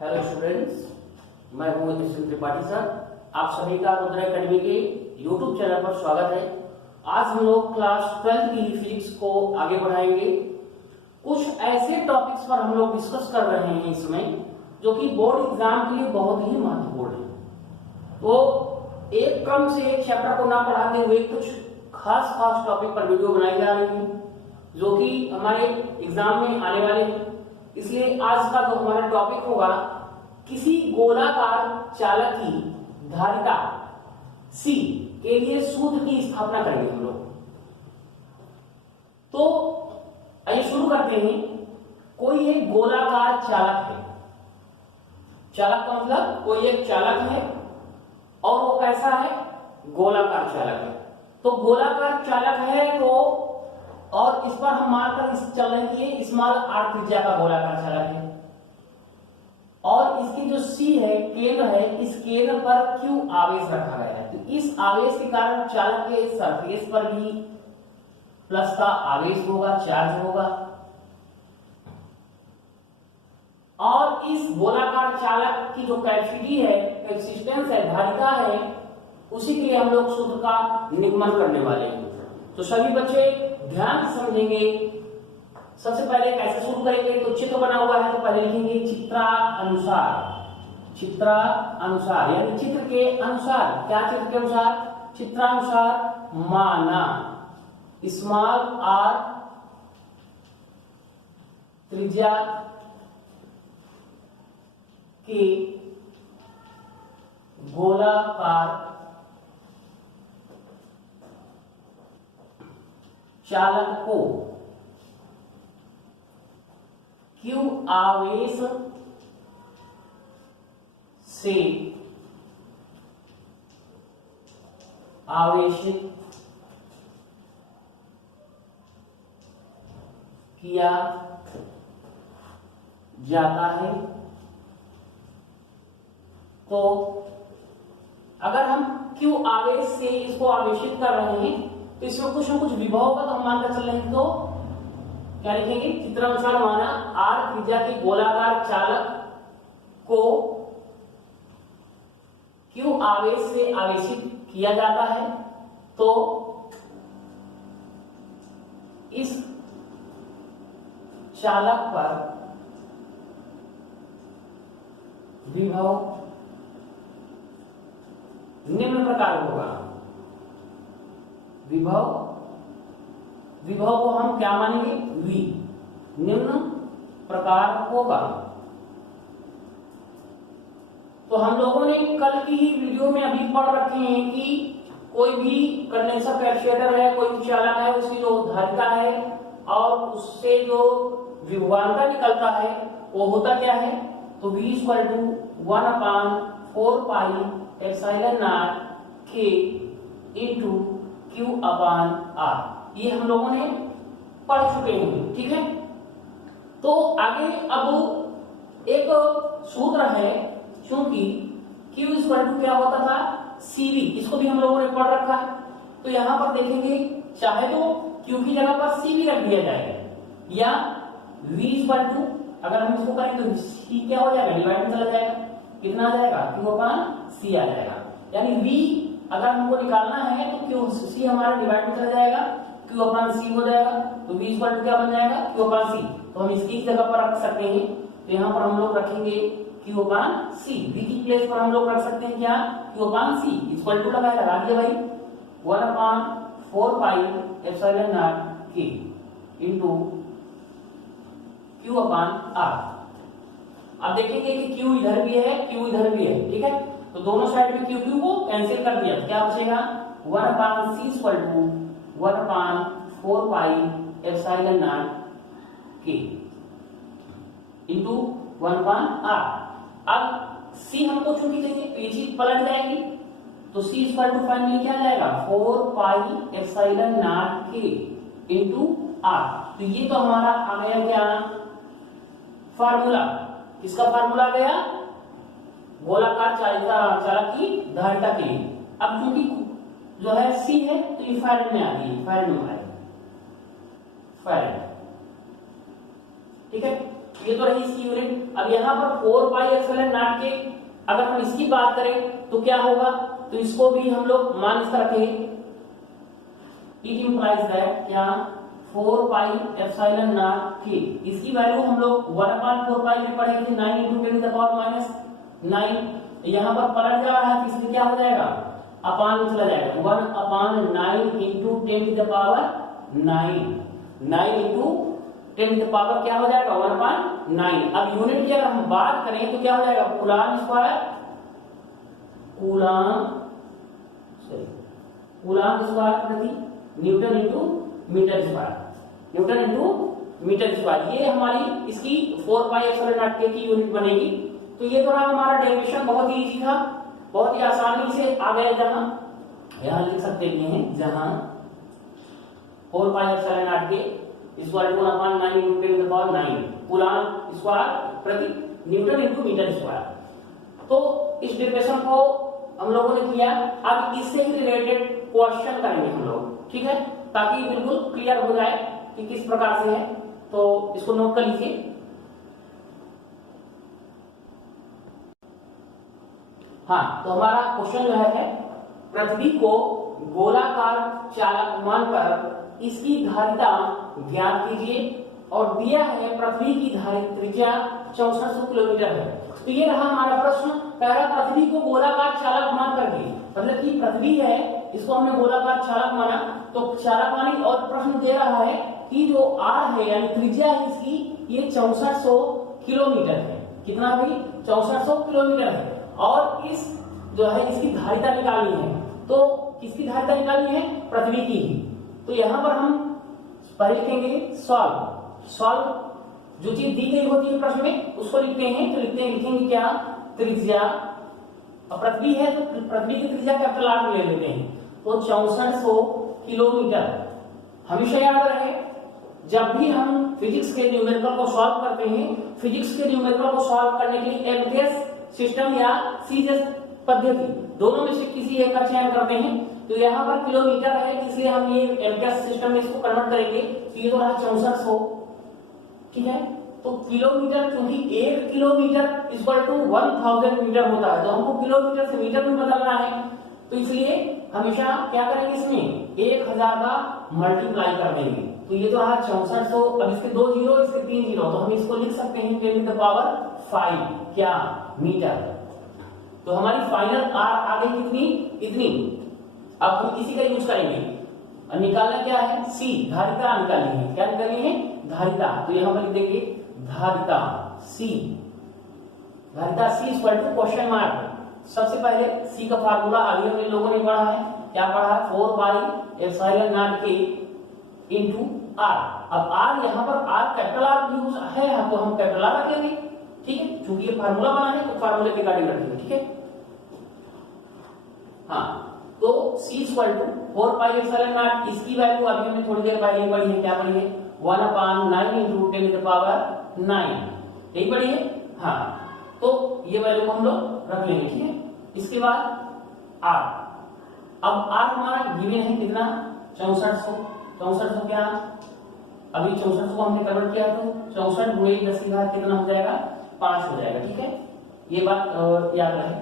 Hello students, मैं हूं Yashwant Tripathi sir. आप सभी का रुद्र एकेडमी के यूट्यूब चैनल पर स्वागत है। आज हम लोग क्लास 12 की फिजिक्स को आगे बढ़ाएंगे। कुछ ऐसे टॉपिक्स पर हम लोग डिस्कस कर रहे हैं इसमें जो कि बोर्ड एग्जाम के लिए बहुत ही महत्वपूर्ण है। तो एक क्रम से एक चैप्टर को ना पढ़ाते हुए कुछ खास टॉपिक पर वीडियो बनाई जा रही है जो कि हमारे एग्जाम में आने वाले हैं। इसलिए आज का जो हमारा टॉपिक होगा, किसी गोलाकार चालक की धारिता C के लिए सूत्र की स्थापना करेंगे हम लोग। तो आइए शुरू करते हैं। कोई एक गोलाकार चालक है। चालक का मतलब कोई एक चालक है और वो कैसा है? गोलाकार चालक है। तो गोलाकार चालक है तो और इस पर हम मानकर चल रहे हैं कि स्मॉल r त्रिज्या का गोलाकार चालक है और इसकी जो C है, केंद्र है, इस केंद्र पर Q आवेश रखा गया है। तो इस आवेश के कारण चालक के सरफेस पर भी प्लस का आवेश होगा, चार्ज होगा। और इस गोलाकार चालक की जो कैपेसिटी है, रेजिस्टेंस है, धारिता है, उसी के लिए हम लोग सूत्र का निगमन करने वाले हैं। तो सभी बच्चे ध्यान से समझेंगे। सबसे पहले कैसे शुरू करेंगे? तो चित्र बना हुआ है तो पहले लिखेंगे चित्रानुसार। चित्रानुसार यानी चित्र के अनुसार। क्या चित्र के अनुसार? चित्रानुसार माना स्मॉल r त्रिज्या के गोलाकार चालक को Q आवेश से आवेशित किया जाता है। तो अगर हम Q आवेश से इसको आवेशित कर रहे हैं तो इसमें कुछ न कुछ विभव का तो हम मानकर चल रहे हैं। तो क्या लिखेंगे? चित्रानुसार माना r त्रिज्या के गोलाकार चालक को Q आवेश से आवेशित किया जाता है। तो इस चालक पर विभव निम्न प्रकार होगा। विभव को हम क्या मानेंगे? V। निम्न प्रकार होगा। तो हम लोगों ने कल की ही वीडियो में अभी पढ़ रखे हैं कि कोई भी कंडेंसर कैपेसिटर है, कोई भी चालक है, उसकी जो धारिता है और उससे जो विभवांतर निकलता है वो होता क्या है? तो V = 1/4πε0 K इंटू Q/R। ये हम लोगों ने पढ़ चुके हैं, ठीक है। तो आगे अब एक सूत्र है, क्योंकि Q = क्या होता था? CV। इसको भी हम लोगों ने पढ़ रखा है। तो यहां पर देखेंगे, चाहे तो Q की जगह पर CV रख दिया जाएगा या V अगर हम इसको करें तो C क्या हो जाएगा? डिवाइड में चला जाएगा। कितना आ जाएगा? Q/C आ जाएगा। यानी V अगर हमको निकालना है तो C हमारा डिवाइड में चला जाएगा, Q/C हो जाएगा। तो V क्या बन जाएगा? Q/C। तो हम इसकी जगह पर रख सकते हैं। तो यहाँ पर हम लोग रखेंगे Q/C। V की प्लेस पर हम लोग रख सकते हैं क्या? Q/C इक्वल लगा दिया भाई 1/4πε0 K इंटू Q/R। अब देखेंगे कि Q इधर भी है, Q इधर भी है, ठीक है। तो दोनों साइड में Q को कैंसिल कर दिया। क्या बचेगा? 1/C = 1/4πε0 K into 1/R। अब C हमको चुकी चाहिए तो ये चीज पलट जाएगी। तो C = फाइनली क्या जाएगा? 4πε0 K इंटू R। तो ये तो हमारा आ गया क्या? फार्मूला। किसका फार्मूला आ गया? गोलाकार चालक की धारिता के लिए। अब क्योंकि जो है C है तो ये फैरेड में आ गई, फैरेड में आएगी, फैरेड, ठीक है। ये तो रही इसकी यूनिट। अब यहाँ पर 4 पाई एप्सिलॉन नॉट के अगर हम इसकी बात करें तो क्या होगा, तो इसको भी हम लोग मान इस तरह रखेंगे, इट इंप्लाइज दैट क्या 4 पाई एप्सिलॉन नॉट के, इसकी वैल्यू हम लोग 1/4 पाई में पढ़े थे 9 × 10⁻⁹ यहाँ पर पलट जा रहा है तो इसमें क्या हो जाएगा, अपान में चला जाएगा, 1/9 × 10⁻9, 9 × 10⁻, क्या हो जाएगा 1/9। अब यूनिट की अगर हम बात करें तो क्या हो जाएगा, कूलॉम स्क्वायर, कूलॉम स्क्वायर प्रति newton into metre square, newton into metre square, ये हमारी इसकी 4 पाई एप्सिलॉन नॉट के की यूनिट बनेगी। तो ये तो रहा हमारा डेरिवेशन, बहुत ही इजी था, बहुत ही आसानी से आ गए। जहां यहां लिख सकते हैं जहां 4 पाई एप्सिलॉन नॉट के इक्वल टू 1/9 × 10⁻9 कूलॉम स्क्वायर प्रति न्यूटन इंटू मीटर स्क्वायर। तो इस डेरिवेशन को हम लोगों ने किया। अब इससे ही रिलेटेड क्वेश्चन करेंगे हम लोग, ठीक है, ताकि बिल्कुल क्लियर हो जाए कि किस प्रकार से है। तो इसको नोट कर लीजिए। हाँ, तो हमारा क्वेश्चन जो है पृथ्वी को गोलाकार चालक मानकर इसकी धारिता ज्ञात कीजिए और दिया है पृथ्वी की धारित त्रिज्या 6400 किलोमीटर है। तो ये रहा हमारा प्रश्न। पहला, पृथ्वी को गोलाकार चालक मान करके, मतलब कि पृथ्वी है इसको हमने गोलाकार चालक माना, तो चालक मानी और प्रश्न दे रहा है कि जो आर है यानी त्रिज्या है इसकी, ये 6400 किलोमीटर है। कितना भी 6400 किलोमीटर है और इस जो है इसकी धारिता निकालनी है। तो किसकी धारिता निकालनी है, पृथ्वी की ही। तो यहां पर हम पहले लिखेंगे सॉल्व, जो चीज दी गई होती है प्रश्न में उसको लिखते हैं। तो लिखेंगे क्या, त्रिज्या, पृथ्वी है तो पृथ्वी की त्रिज्या कैपिटल आर में ले लेते हैं, तो 6400 किलोमीटर। हमेशा याद रहे जब भी हम फिजिक्स के न्यूमेरिकल को सॉल्व करते हैं, फिजिक्स के न्यूमेरिकल को सॉल्व करने के लिए एमकेएस सिस्टम या सीजेस पद्धति दोनों में से किसी एक का चयन करते हैं। तो यहाँ पर किलोमीटर है इसलिए हम ये एमकेएस सिस्टम में इसको कन्वर्ट करेंगे। तो ये तो रहा 6400, ठीक है। तो किलोमीटर, क्योंकि 1 किलोमीटर इक्वल टू 1000 मीटर होता है, तो हमको किलोमीटर से मीटर में बदलना है। तो इसलिए हमेशा क्या करेंगे, इसमें 1000 का मल्टीप्लाई कर देंगे। तो ये तो रहा 6400। अब इसके 2 जीरो, इसके 3 जीरो, तो हम इसको लिख सकते हैं 10⁻5 क्या मीटर। तो हमारी फाइनल आर आ गई कितनी, इतनी। अब हम इसी का यूज करेंगे और निकालना क्या है, सी, धारिता निकालनी है। क्या निकालनी है, धारिता। तो यहां पर लिख देंगे धारिता सी, धारिता सी इक्वल टू क्वेश्चन मार्क। सबसे पहले सी का फार्मूला अभी हम लोगों ने पढ़ा है, क्या पढ़ा है, 4 पाई एप्सिलॉन नॉट के इनटू आर। अब आर यहाँ पर आर कैपिटल आर यूज है तो हम कैपिटल आर रखेंगे, ठीक है, क्योंकि ये फार्मूला बना है तो फार्मूले के अकॉर्डिंग रखेंगे, ठीक है। हाँ, तो C equal to 4 pi epsilon naught, इसकी वैल्यू अभी हमने थोड़ी देर पहले पढ़ी है, क्या पढ़ी है, 1/9 × 10⁻9, यही पढ़ी है। हाँ, तो ये वैल्यू को हम लोग रख लेंगे, ठीक है। इसके बाद R, अब R हमारा गिवन है कितना, 6400। 6400 क्या, अभी 6400 को हमने कन्वर्ट किया तो 64 × 10⁻, कितना हो जाएगा, 5 हो जाएगा, ठीक है। ये बात याद रहे।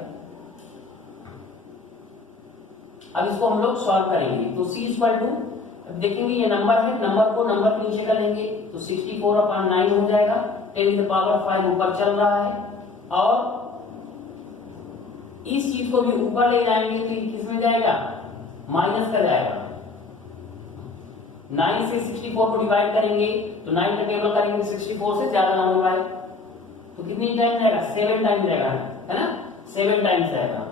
अब इसको हम लोग सॉल्व करेंगे। तो C इक्वल टू, अब देखेंगे ये नंबर है, नंबर को नंबर के नीचे कर लेंगे तो 64/9 हो जाएगा। 10⁻5 ऊपर चल रहा है और इस चीज को भी ऊपर ले जाएंगे तो किस में जाएगा, माइनस का जाएगा। 9 से 64 को डिवाइड करेंगे तो 9 का टेबल करेंगे 64 से ज्यादा ना हो पाए तो कितनी टाइम जाएगा, 7 टाइम जाएगा, है ना, 7 टाइम्स जाएगा।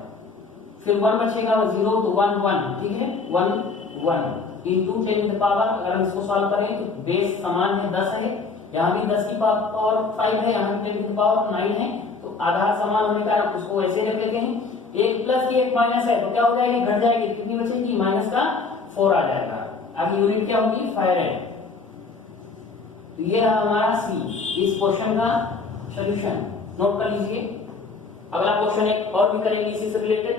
फिर 1 बचेगा, 0 तो 1 1, ठीक है, 1 1 इंटू 10 पावर। अगर हम इसको सॉल्व करें तो बेस समान है, 10 है, यहाँ भी 10 की पावर 5 है, यहाँ भी 10 की पावर 9 है, तो आधार समान होने का उसको ऐसे रख लेते हैं। 1 प्लस की 1 माइनस है तो क्या हो जाएगी, घट जाएगी, कितनी बचेगी, माइनस का 4 आ जाएगा। अब यूनिट क्या होगी, फेरेड। तो ये रहा हमारा सी, इस क्वेश्चन का सॉल्यूशन, नोट कर लीजिए। अगला क्वेश्चन एक और भी करेंगे इसी से रिलेटेड।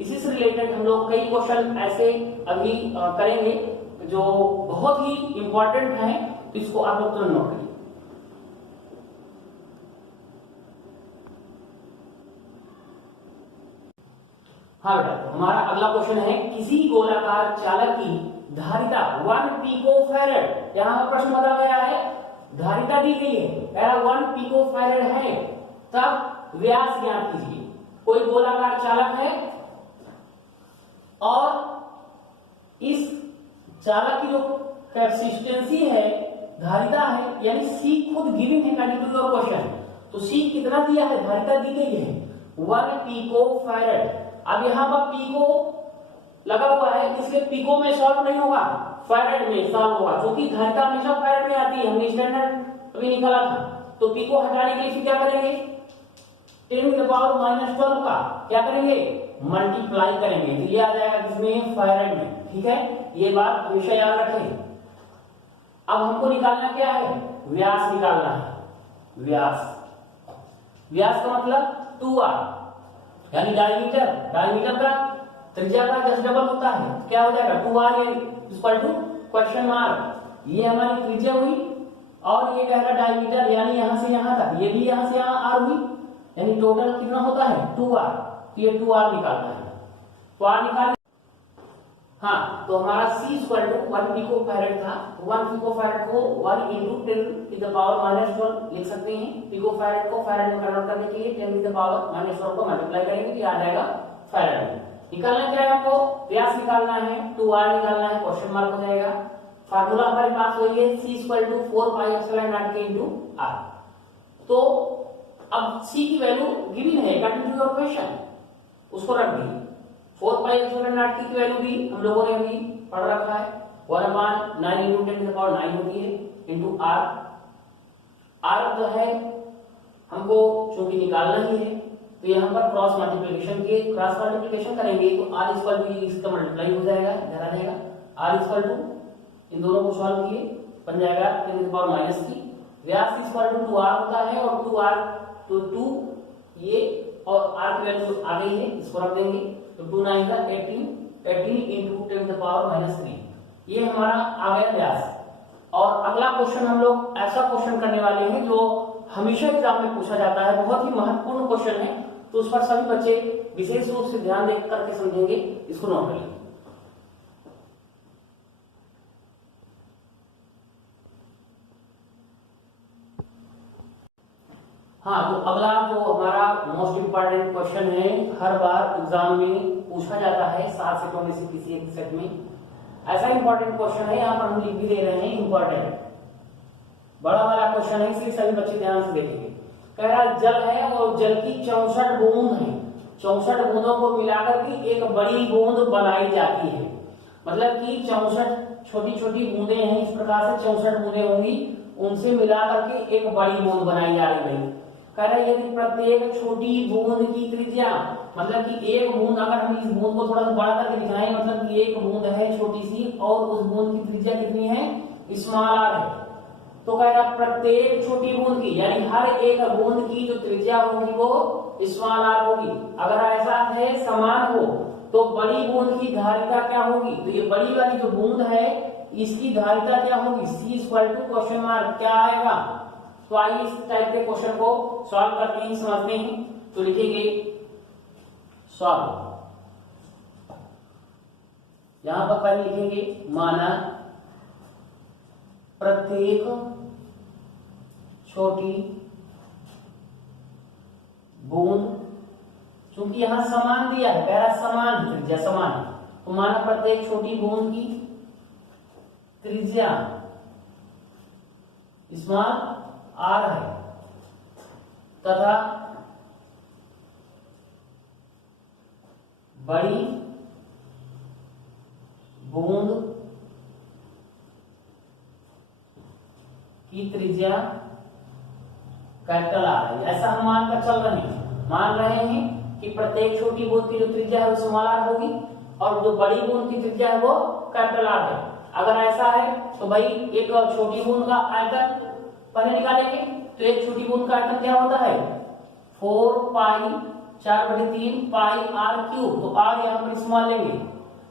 इसी से रिलेटेड हम लोग कई क्वेश्चन ऐसे अभी करेंगे जो बहुत ही इंपॉर्टेंट हैं, तो इसको आप लोग तुरंत नोट करिए। हाँ बेटा, तो हमारा अगला क्वेश्चन है किसी गोलाकार चालक की धारिता 1 पिकोफैरेड, यहाँ पर प्रश्न बता गया है, धारिता दी गई है, कह रहा 1 पिकोफैरेड है, तब व्यास ज्ञात कीजिए। कोई गोलाकार चालक है और इस चालक की जो कैपेसिटेंसी है, धारिता है, यानी सी खुद गिवन है अकॉर्डिंग टू योर क्वेश्चन। तो सी कितना दिया है, धारिता दी गई है 1 पिकोफैरेड। अब यहाँ पर पिको लगा हुआ है, इसलिए पिको में सॉल्व नहीं होगा, फैरेड में सॉल्व होगा, क्योंकि धारिता हमेशा फैरेड में आती है, हमने स्टैंडर्ड अभी निकाला था। तो पिको हटाने के लिए क्या करेंगे, 10⁻⁻12 का क्या करेंगे, मल्टीप्लाई करेंगे, तो ये आ जाएगा किसमें, फैरेड में। ठीक है, ये बात हमेशा याद रखें। अब हमको निकालना क्या है, व्यास निकालना है। व्यास, व्यास का मतलब 2r, यानी डायमीटर, डायमीटर का त्रिज्या का 10 डबल होता है, क्या हो जाएगा 2r equal to question mark. ये हमारी त्रिज्या हुई और ये कह रहा डायमीटर, यानी यहां से यहां तक, ये भी यहां से यहां r हुई, यानी टोटल कितना होता है 2r। तो ये 2r निकालना है, तो r निकाल। हाँ, तो हमारा c इक्वल टू 1 पिकोफैरेड था, 1 पिकोफैरेड को 1 × 10⁻⁻12 लिख सकते हैं। पिकोफैरेड को फैरेड में कन्वर्ट करने के लिए 10⁻⁻12 को मल्टीप्लाई करेंगे, तो आ जाएगा फैरेड में। निकालना क्या है हमको, व्यास निकालना है, 2r निकालना है, क्वेश्चन मार्क हो जाएगा। फार्मूला हमारे पास वही है, c equal to 4πε0k × r। तो अब c की वैल्यू गिवन है अकॉर्डिंग टू योर क्वेश्चन, उसको रख दी। 4πε0 की वैल्यू भी हम लोगों ने अभी पढ़ रखा है, 1/9 × 10⁹ होती है इंटू r। r जो है हमको चूंकि निकालना ही है, तो यहाँ पर क्रॉस मल्टीप्लिकेशन करेंगे, तो r इक्वल टू इसका मल्टीप्लाई हो जाएगा, इधर आ जाएगा r इक्वल टू, इन दोनों को सॉल्व किए बन जाएगा 10⁻³ व्यास इक्वल टू 2r होता है, और 2r तो 2 ये और r की वैल्यू आ गई है, इसको रख देंगे, तो 2 9 का 18 × 10⁻³ ये हमारा आ गया व्यास। और अगला क्वेश्चन हम लोग ऐसा क्वेश्चन करने वाले हैं जो हमेशा एग्जाम में पूछा जाता है, बहुत ही महत्वपूर्ण क्वेश्चन है, तो उस पर सभी बच्चे विशेष रूप से ध्यान देकर करके समझेंगे, इसको नोट कर लीजिए। हाँ, तो अगला जो हमारा मोस्ट इंपॉर्टेंट क्वेश्चन है, हर बार एग्जाम में पूछा जाता है 7 सेटों में से किसी एक सेट में, ऐसा इंपॉर्टेंट क्वेश्चन है, यहाँ पर हम लिख भी दे रहे हैं इंपॉर्टेंट, बड़ा वाला क्वेश्चन है, इसलिए सभी बच्चे ध्यान से देखेंगे। कह रहा जल है और जल की 64 बूंद है, 64 बूंदों को मिलाकर के एक बड़ी बूंद बनाई जाती है, मतलब कि 64 छोटी छोटी बूंदे हैं, इस प्रकार से 64 बूंदे होंगी, उनसे मिलाकर के एक बड़ी बूंद बनाई जा रही है। कह रहा है यदि प्रत्येक छोटी बूंद की त्रिज्या, मतलब कि एक बूंद, अगर हम इस बूंद को थोड़ा सा बड़ा करके दिखाएं, मतलब कि एक बूंद है छोटी सी और उस बूंद की त्रिज्या कितनी है, स्मॉल r है, तो कह रहा प्रत्येक छोटी बूंद की, यानी हर एक बूंद की जो त्रिज्या होगी वो स्मॉल r होगी। अगर ऐसा है समान हो तो बड़ी बूंद की धारिता क्या होगी, तो ये बड़ी वाली जो बूंद है इसकी धारिता क्या होगी, c equal to question mark क्या आएगा। तो आइए इस टाइप के क्वेश्चन को सॉल्व करते हैं, समझते हैं। तो लिखेंगे सॉल्व, यहां पर पहले लिखेंगे माना प्रत्येक छोटी बूंद, चूंकि यहां समान दिया है, पहला समान त्रिज्या समान, तो माना प्रत्येक छोटी बूंद की त्रिज्या स्मॉल r है तथा बड़ी बूंद की त्रिज्या कैपिटल r है। ऐसा हम मानकर चल रहे हैं, मान रहे हैं कि प्रत्येक छोटी बूंद की जो त्रिज्या है वो स्मॉल r होगी और जो बड़ी बूंद की त्रिज्या है वो कैपिटल R है। अगर ऐसा है तो भाई एक छोटी बूंद का आयतन पहले निकालेंगे, तो एक छोटी बूंद का आयतन क्या होता है 4 पाई 4/3 पाई r³, तो r यहाँ पर स्मॉल लेंगे।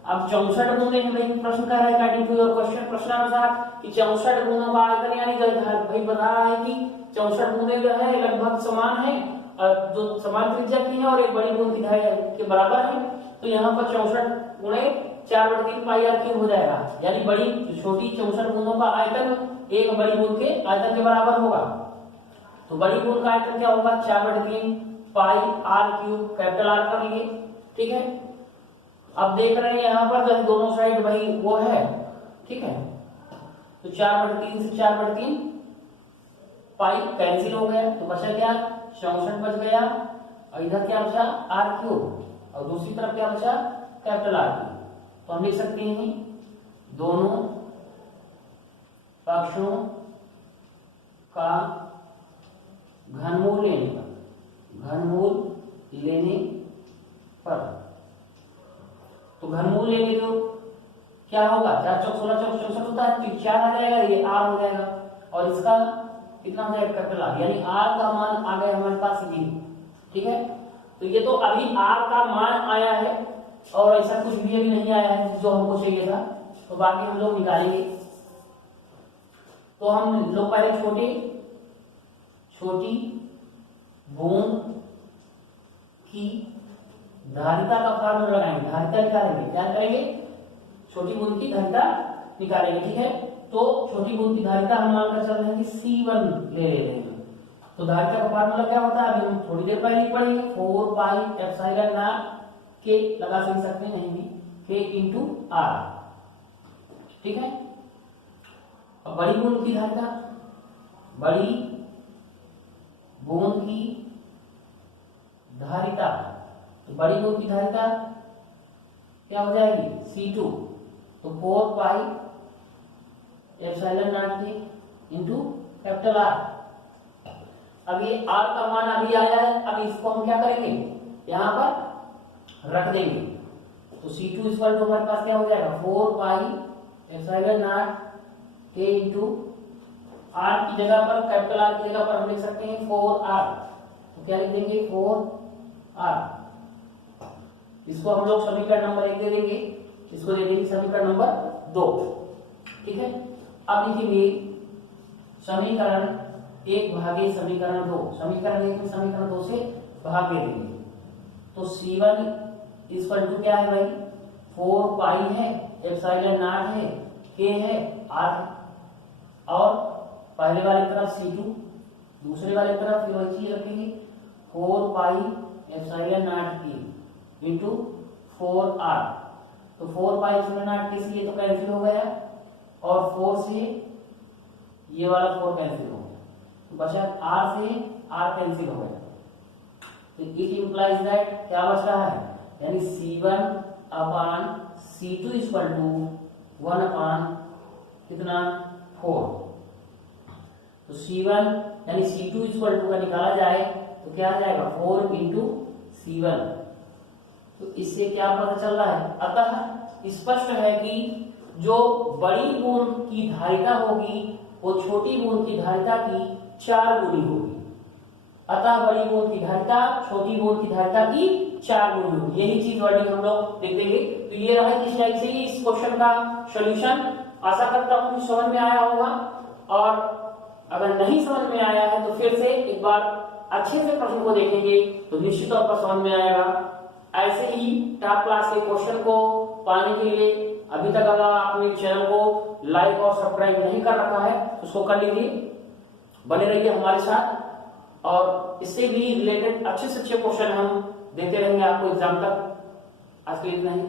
अब 64 बूंदे हैं भाई, प्रश्न कर रहा है अकॉर्डिंग टू योर क्वेश्चन, प्रश्नानुसार कि 64 बूंदों का आयतन, यानी भाई बता रहा है कि 64 बूंदे जो है लगभग समान है जो समान त्रिज्या की है और एक बड़ी बूंद की धारिता के बराबर है, तो यहाँ पर 64 गुणे 4/3 पाई आर क्यूब हो जाएगा, यानी बड़ी छोटी 64 बूंदों का आयतन एक बड़ी बूंद के आयतन के बराबर होगा। तो बड़ी बूंद का आयतन क्या होगा, 4/3 पाई आर क्यूब, कैपिटल आर का लिए, ठीक है। अब देख रहे हैं यहाँ पर जब दोनों साइड वही वो है, ठीक है, तो 4/3 से 4/3 पाई कैंसिल हो गया, तो बचा क्या, 64 बच गया, और इधर क्या बचा, आर क्यूब, और दूसरी तरफ क्या बचा, कैपिटल आर क्यूब। तो हम लिख सकते हैं दोनों पक्षों का घनमूल लेने पर, तो घनमूल लेंगे तो क्या होगा, 4 चौक 16 चौक 64 होता है, तो 4 आ जाएगा, ये आर हो जाएगा, और इसका कितना हो जाएगा, कैपिटल आर, यानी आर का मान आ गया हमारे पास ये, ठीक है। तो ये तो अभी आर का मान आया है और ऐसा कुछ भी अभी नहीं आया है जो हमको चाहिए था, तो बाकी हम लोग निकालेंगे। तो हम लोग पहले छोटी बूंद की धारिता का फार्मूला लगाएंगे, धारिता निकालेंगे, क्या करेंगे, छोटी बूंद की धारिता निकालेंगे, ठीक है। तो छोटी बूंद की धारिता हम मानकर चल रहे हैं कि C1 ले रहे हैं। तो धारिता का फार्मूला क्या होता है, अभी हम थोड़ी देर पहले ही पढ़ेंगे, 4 पाई एप्सिलॉन नॉट के लगा सकते हैं, नहीं भी K इंटू आर, ठीक है। अब बड़ी बूंद की धारिता, बड़ी बूंद की धारिता, तो बड़ी बूंद की धारिता क्या हो जाएगी, C2, तो 4 पाई एप्सिलॉन नॉट के इंटू कैपिटल आर। अब ये आर का मान अभी आया है, अब इसको हम क्या करेंगे, यहां पर रख देंगे, तो C2 इक्वल टू हमारे पास क्या हो जाएगा, 4 पाई एप्सिलॉन नॉट के इंटू आर की जगह पर, कैपिटल आर की जगह पर हम लिख सकते हैं 4r, तो क्या लिख देंगे, 4r। इसको हम लोग समीकरण नंबर 1 दे देंगे, इसको दे देंगे समीकरण नंबर 2, ठीक है। अब लिखेंगे समीकरण 1 भागे समीकरण 2, समीकरण 1 में समीकरण 2 से भाग दे देंगे, तो C1 इक्वल टू क्या है भाई, 4 पाई है, एप्सिलॉन नॉट है, K है, R, और पहले वाली तरफ C2, दूसरे वाली तरफ फिर वही चीज रखेंगे, 4 pi epsilon not K into 4R, तो 4 पाई एप्सिलॉन नॉट K से ये तो कैंसिल हो गया, और 4 से ये वाला 4 कैंसिल हो गया, तो बचा R से R कैंसिल हो गया, तो इट इंप्लाइज दैट क्या बच रहा है, यानी C1 upon C2 equal to 1 अपान कितना 4, तो C1 यानी C2 इक्वल टू का निकाला जाए तो क्या आ जाएगा, 4 इंटू C1। तो इससे क्या पता चल रहा है, अतः स्पष्ट है कि जो बड़ी बूंद की धारिता होगी वो छोटी बूंद की धारिता की 4 गुनी होगी, अतः बड़ी बूंद की धारिता छोटी बूंद की धारिता की 4 गुनी होगी। यही चीज वर्डिंग हम लोग देख लेंगे। तो ये रहा इस टाइप से ही इस क्वेश्चन का सॉल्यूशन। आशा करता हूँ समझ में आया होगा, और अगर नहीं समझ में आया है तो फिर से एक बार अच्छे से प्रश्न को देखेंगे तो निश्चित तौर पर समझ में आएगा। ऐसे ही टॉप क्लास के क्वेश्चन को पाने के लिए अभी तक अगर आपने चैनल को लाइक और सब्सक्राइब नहीं कर रखा है तो उसको कर लीजिए, बने रहिए हमारे साथ, और इससे भी रिलेटेड अच्छे से अच्छे क्वेश्चन हम देते रहेंगे आपको एग्जाम तक। आज के लिए इतना ही,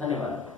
धन्यवाद।